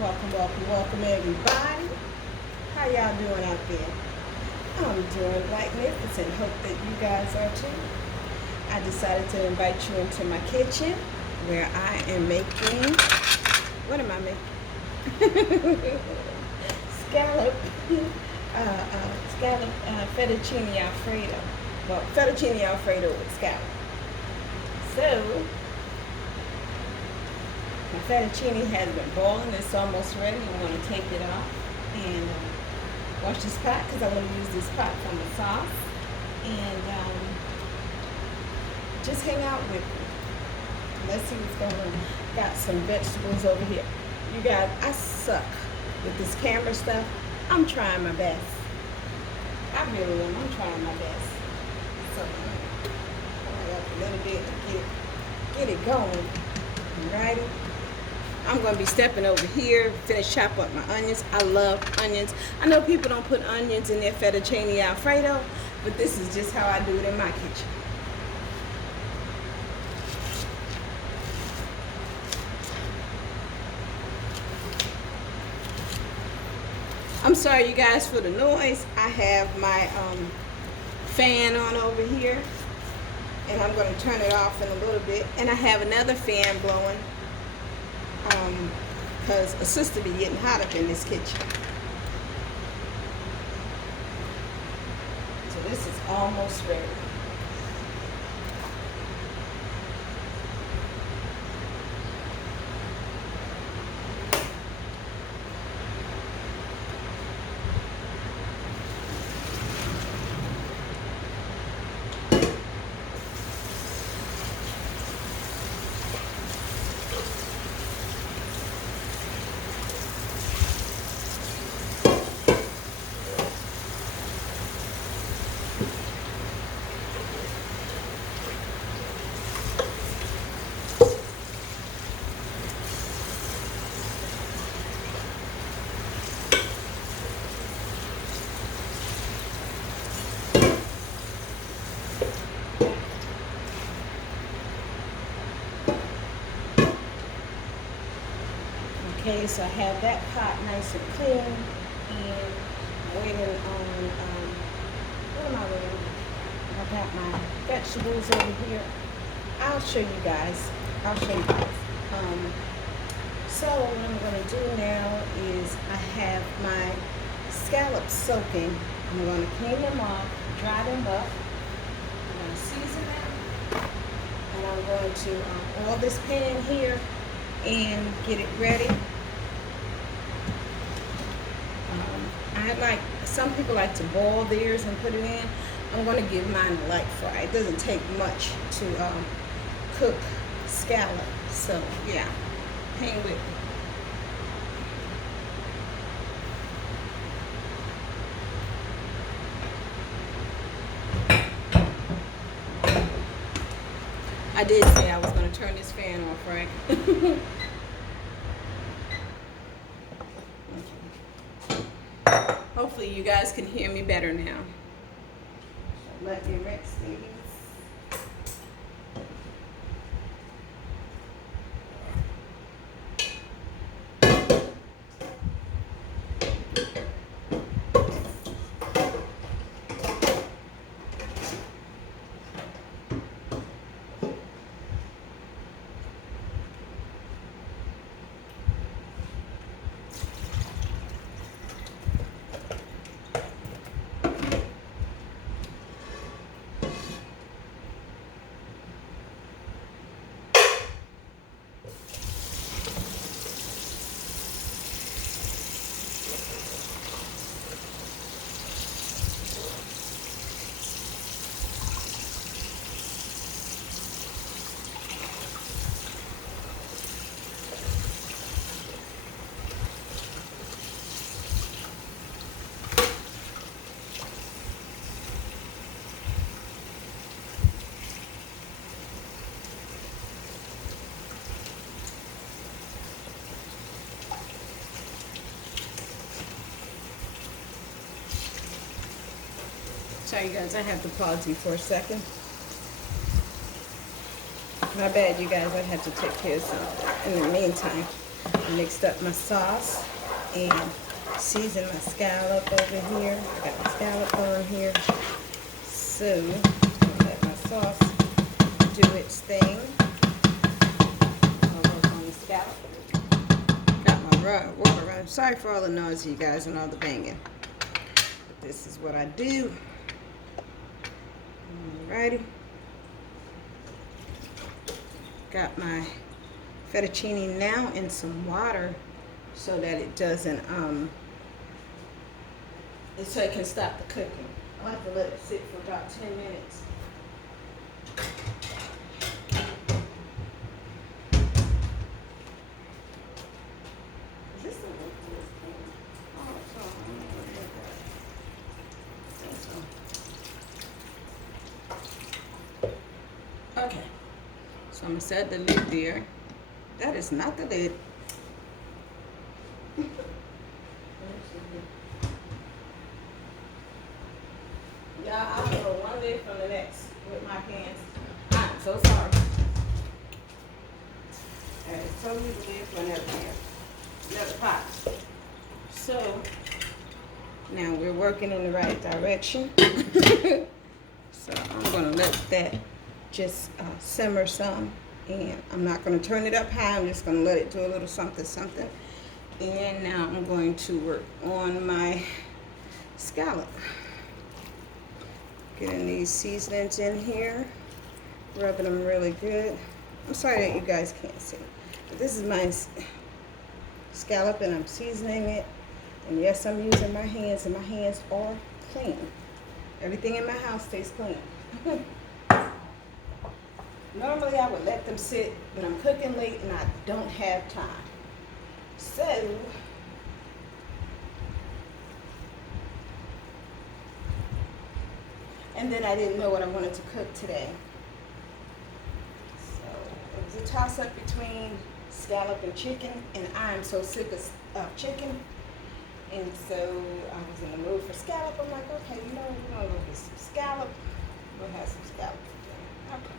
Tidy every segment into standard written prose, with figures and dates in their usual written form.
Welcome, welcome, welcome everybody. How y'all doing out there? I'm doing magnificent. Hope that you guys are too. I decided to invite you into my kitchen where I am making, what am I making? Scallop, scallop fettuccine Alfredo. Well, fettuccine Alfredo with scallop. So, my fettuccine has been boiling. It's almost ready. I'm going to take it off and wash this pot because I want to use this pot for my sauce. And just hang out with me. Let's see what's going on. Got some vegetables over here. You guys, I suck with this camera stuff. I'm trying my best. I really am. I'm trying my best. So, a little bit to get it going. Alrighty. I'm going to be stepping over here, finish chop up my onions. I love onions. I know people don't put onions in their fettuccine Alfredo, but this is just how I do it in my kitchen. I'm sorry, you guys, for the noise. I have my fan on over here, and I'm going to turn it off in a little bit. And I have another fan blowing. Because a sister be getting hot up in this kitchen. So this is almost ready. Okay, so I have that pot nice and clean, and I'm waiting on, what am I waiting on? I got my vegetables over here. I'll show you guys. So what I'm going to do now is I have my scallops soaking. I'm going to clean them off, dry them up. I'm going to season them, and I'm going to oil this pan here and get it ready. Some people like to boil theirs and put it in. I'm going to give mine a light fry. It doesn't take much to cook scallop. So yeah, hang with me. I did say I was going to turn this fan off, right? Hopefully you guys can hear me better now. Let me rinse these. Sorry guys, I have to pause you for a second. My bad, you guys. I had to take care of something in the meantime. Mixed up my sauce and seasoned my scallop over here. I got my scallop on here. So I'm gonna let my sauce do its thing. I'll work on the scallop. Got my water running. Sorry for all the noise, you guys, and all the banging. But this is what I do. Alrighty. Got my fettuccine now in some water so that it doesn't so it can stop the cooking. I'll have to let it sit for about 10 minutes. Is this the one for this thing? Oh, it's on. Okay. So I'm gonna set the lid there. That is not the lid. Yeah, I don't know one lid from the next with my hands. I'm so sorry. Alright, so you the lid for another pot. So now we're working in the right direction. So I'm gonna let that just simmer some, and I'm not going to turn it up high. I'm just going to let it do a little something something. And now I'm going to work on my scallop, getting these seasonings in here, rubbing them really good. I'm sorry that you guys can't see, but this is my scallop and I'm seasoning it. And yes, I'm using my hands, and my hands are clean. Everything in my house stays clean. Normally I would let them sit, but I'm cooking late and I don't have time. So, and then I didn't know what I wanted to cook today. So it was a toss-up between scallop and chicken, and I'm so sick of chicken. And so I was in the mood for scallop. I'm like, okay, you know, we're gonna go get some scallop. We'll have some scallop for dinner. Okay.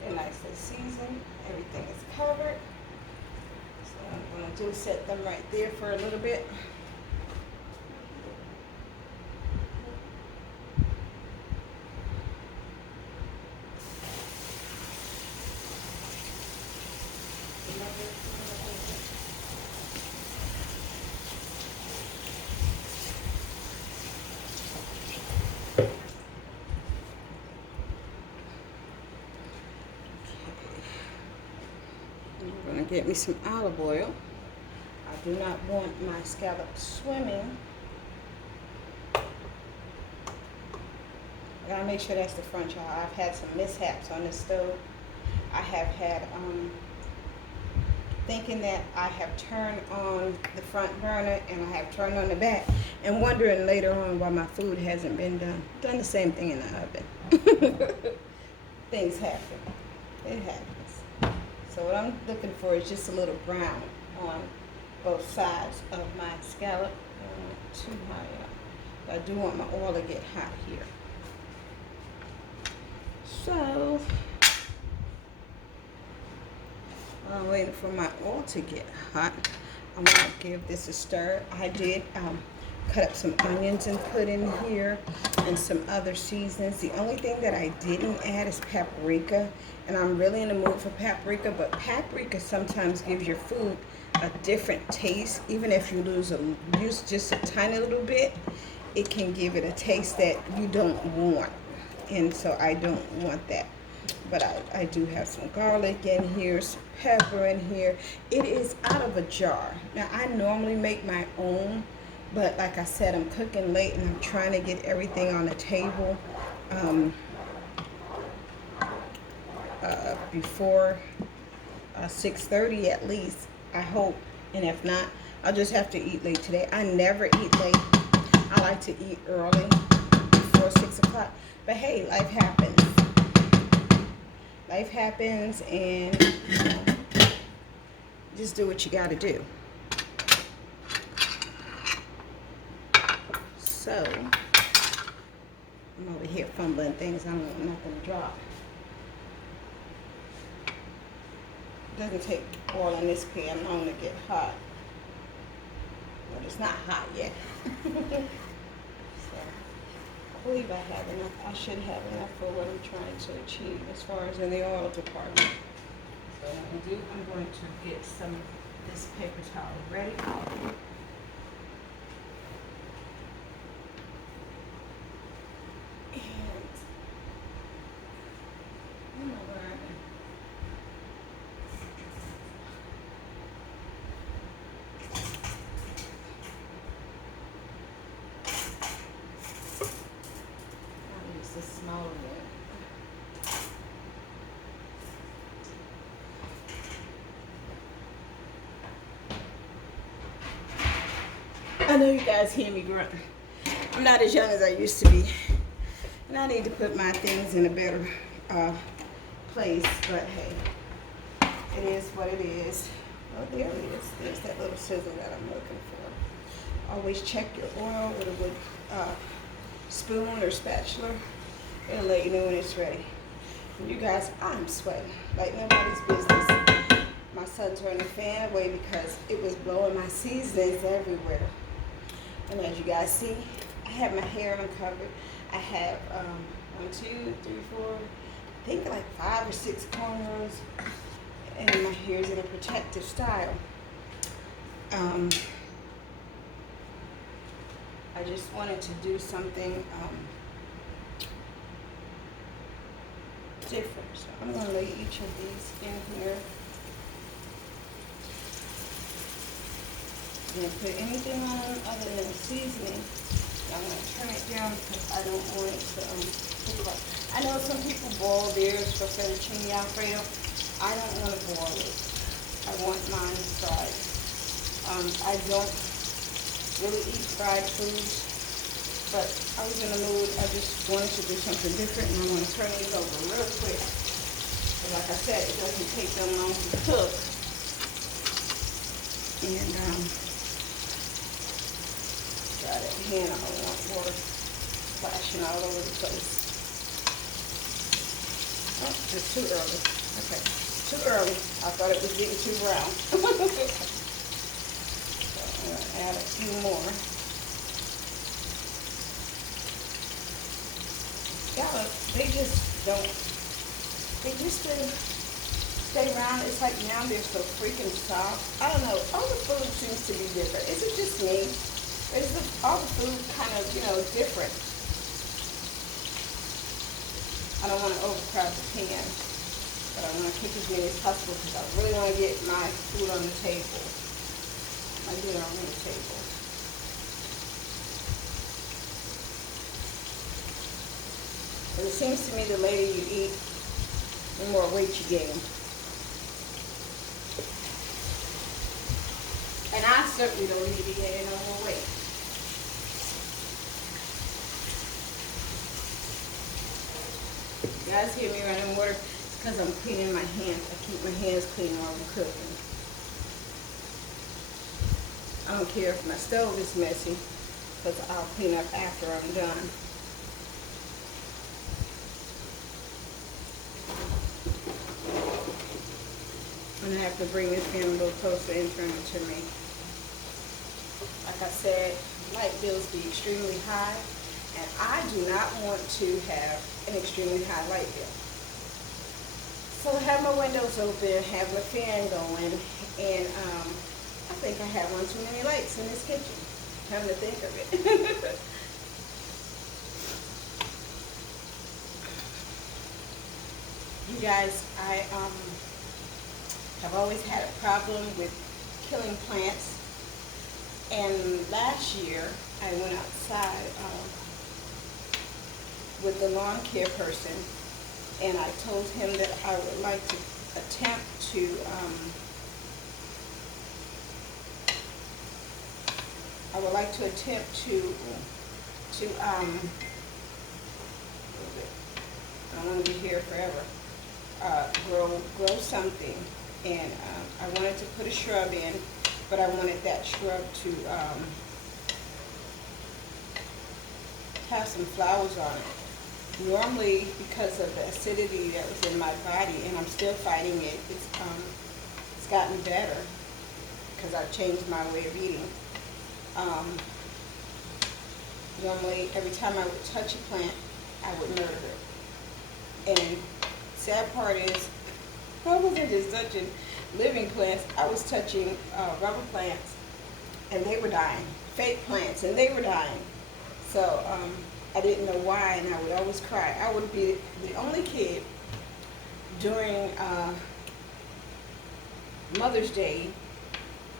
They're nicely seasoned. Everything is covered. So what I'm going to do is set them right there for a little bit. I'm going to get me some olive oil. I do not want my scallop swimming. I gotta make sure that's the front, y'all. I've had some mishaps on this stove. I have had thinking that I have turned on the front burner and I have turned on the back, and wondering later on why my food hasn't been done. Done the same thing in the oven. Things happen. It happens. So what I'm looking for is just a little brown on both sides of my scallop. Not too high up. But I do want my oil to get hot here. So while I'm waiting for my oil to get hot, I'm going to give this a stir. I did cut up some onions and put in here, and some other seasonings. The only thing that I didn't add is paprika, and I'm really in the mood for paprika, but paprika sometimes gives your food a different taste. Even if you use just a tiny little bit, it can give it a taste that you don't want, and so I don't want that. But I do have some garlic in here, some pepper in here. It is out of a jar. Now, I normally make my own, but like I said, I'm cooking late and I'm trying to get everything on the table before 6:30 at least, I hope. And if not, I'll just have to eat late today. I never eat late. I like to eat early, before 6 o'clock. But hey, life happens. Life happens, and you know, just do what you got to do. So I'm over here fumbling things. I don't want nothing to drop. Doesn't take oil in this pan long to get hot. But it's not hot yet. So I believe I have enough. I should have enough for what I'm trying to achieve as far as in the oil department. So what I'm going to do, I'm going to get some of this paper towel ready. And I don't know where I am. I'll use the smaller one. I know you guys hear me grunt. I'm not as young as I used to be. And I need to put my things in a better place. But hey, it is what it is. Oh, there it is. There's that little sizzle that I'm looking for. Always check your oil with a good spoon or spatula. It'll let you know when it's ready. And you guys, I'm sweating like nobody's business. My son turned the fan away because it was blowing my seasonings everywhere. And as you guys see, I have my hair uncovered. I have 1, 2, 3, 4, I think like 5 or 6 cornrows, and my hair is in a protective style. I just wanted to do something different. So I'm going to lay each of these in here. I'm going to put anything on other than seasoning. I'm going to turn it down because I don't want it to cook up. I know some people boil theirs for fettuccine Alfredo. I don't want to boil it. I want mine fried. I don't really eat fried foods, but I was in the mood. I just wanted to do something different, and I'm going to turn these over real quick. But like I said, it doesn't take them long to cook. And got it in hand. I don't want water splashing all over the place. Oh, it's too early. Okay, too early. I thought it was getting too brown. So I'm going to add a few more. Scallops, they just stay around. It's like now they're so freaking soft. I don't know. All the food seems to be different. Is it just me? All the food kind of, different. I don't want to overcrowd the pan, but I want to cook as many as possible because I really want to get my food on the table. My dinner on the table. But it seems to me the later you eat, the more weight you gain. And I certainly don't need to gain no more weight. You guys hear me running water? It's because I'm cleaning my hands. I keep my hands clean while I'm cooking. I don't care if my stove is messy, because I'll clean up after I'm done. I'm going to have to bring this in a little closer in front to me. Like I said, light bills be extremely high, and I do not want to have an extremely high light bill. So have my windows open, have my fan going, and I think I have one too many lights in this kitchen. Come to think of it. You guys, I have always had a problem with killing plants. And last year, I went outside with the lawn care person, and I told him that I would like to attempt to I don't want to be here forever. Grow something, and I wanted to put a shrub in, but I wanted that shrub to have some flowers on it. Normally, because of the acidity that was in my body, and I'm still fighting it, it's gotten better because I've changed my way of eating. Normally, every time I would touch a plant, I would murder it. And sad part is, I wasn't just touching living plants. I was touching rubber plants, and they were dying. Fake plants, and they were dying. So I didn't know why, and I would always cry. I would be the only kid during Mother's Day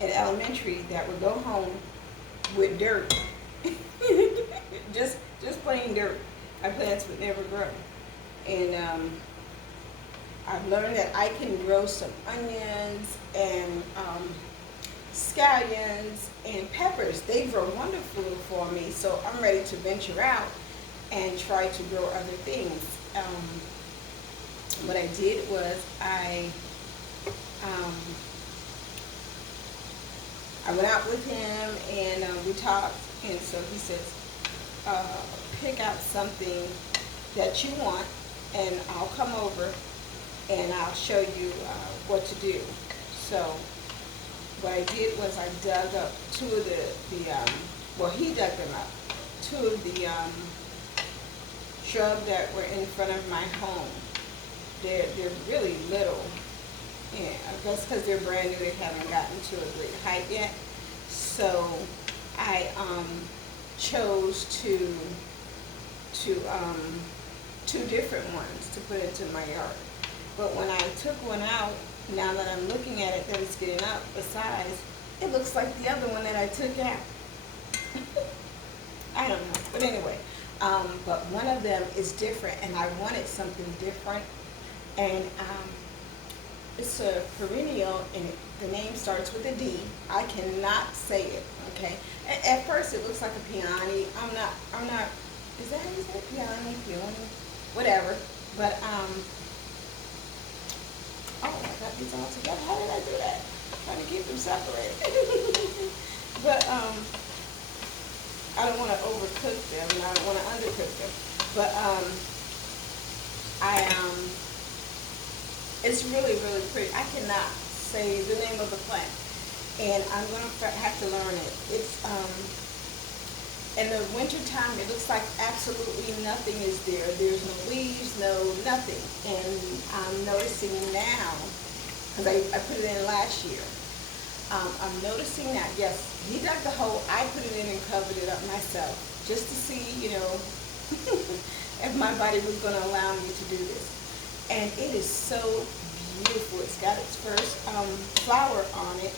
in elementary that would go home with dirt. just plain dirt. My plants would never grow. And I've learned that I can grow some onions and scallions and peppers. They grow wonderfully for me, so I'm ready to venture out and try to grow other things. What I did was I went out with him and we talked, and so he says, pick out something that you want and I'll come over and I'll show you what to do. So what I did was I dug up two of well, he dug them up, two of the shrubs that were in front of my home. They're really little. Yeah, that's because they're brand new. They haven't gotten to a great height yet. So I chose two different ones to put into my yard. But when I took one out, now that I'm looking at it, that it's getting up a size, it looks like the other one that I took out. I don't know, but anyway, but one of them is different, and I wanted something different, and it's a perennial, and the name starts with a D. I cannot say it, okay? At first, it looks like a peony. I'm not. Is that how you say peony? Whatever. But oh, I got these all together. How did I do that? Trying to keep them separated. But I don't want to overcook them, and I don't want to undercook them. But it's really, really pretty. I cannot say the name of the plant, and I'm going to have to learn it. It's in the winter time, it looks like absolutely nothing is there. There's no leaves, no nothing. And I'm noticing now, because I put it in last year, I'm noticing that, yes, he dug the hole, I put it in and covered it up myself, just to see, you know, if my body was going to allow me to do this. And it is so beautiful. It's got its first flower on it.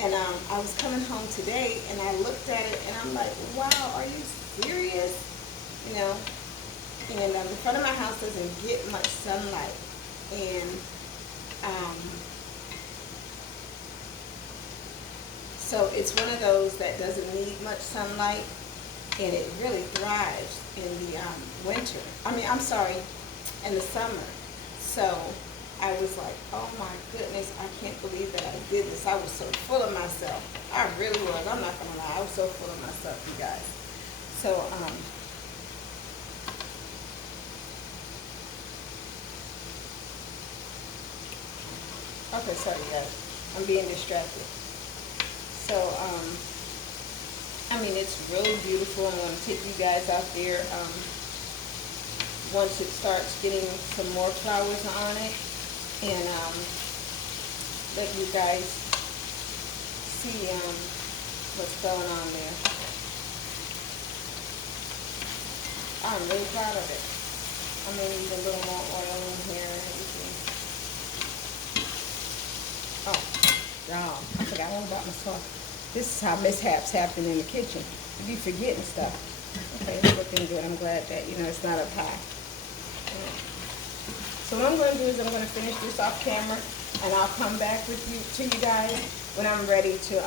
And I was coming home today, and I looked at it, and I'm like, wow, are you serious? You know, and the front of my house doesn't get much sunlight. And so it's one of those that doesn't need much sunlight, and it really thrives in the winter. I'm sorry, in the summer. So I was like, oh my goodness, I can't believe that I did this. I was so full of myself. I really was. I'm not going to lie. I was so full of myself, you guys. So, okay, sorry, guys. I'm being distracted. So, it's really beautiful. I'm going to take you guys out there once it starts getting some more flowers on it. And let you guys see what's going on there. I'm really proud of it. I'm going to need a little more oil in here and everything. Oh, y'all, I forgot all about my sauce. This is how mishaps happen in the kitchen. You be forgetting stuff. Okay, it's looking good. I'm glad that, it's not up high. So what I'm going to do is I'm going to finish this off camera, and I'll come back to you guys when I'm ready to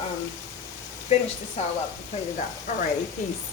finish this all up and plate it up. Alrighty, peace.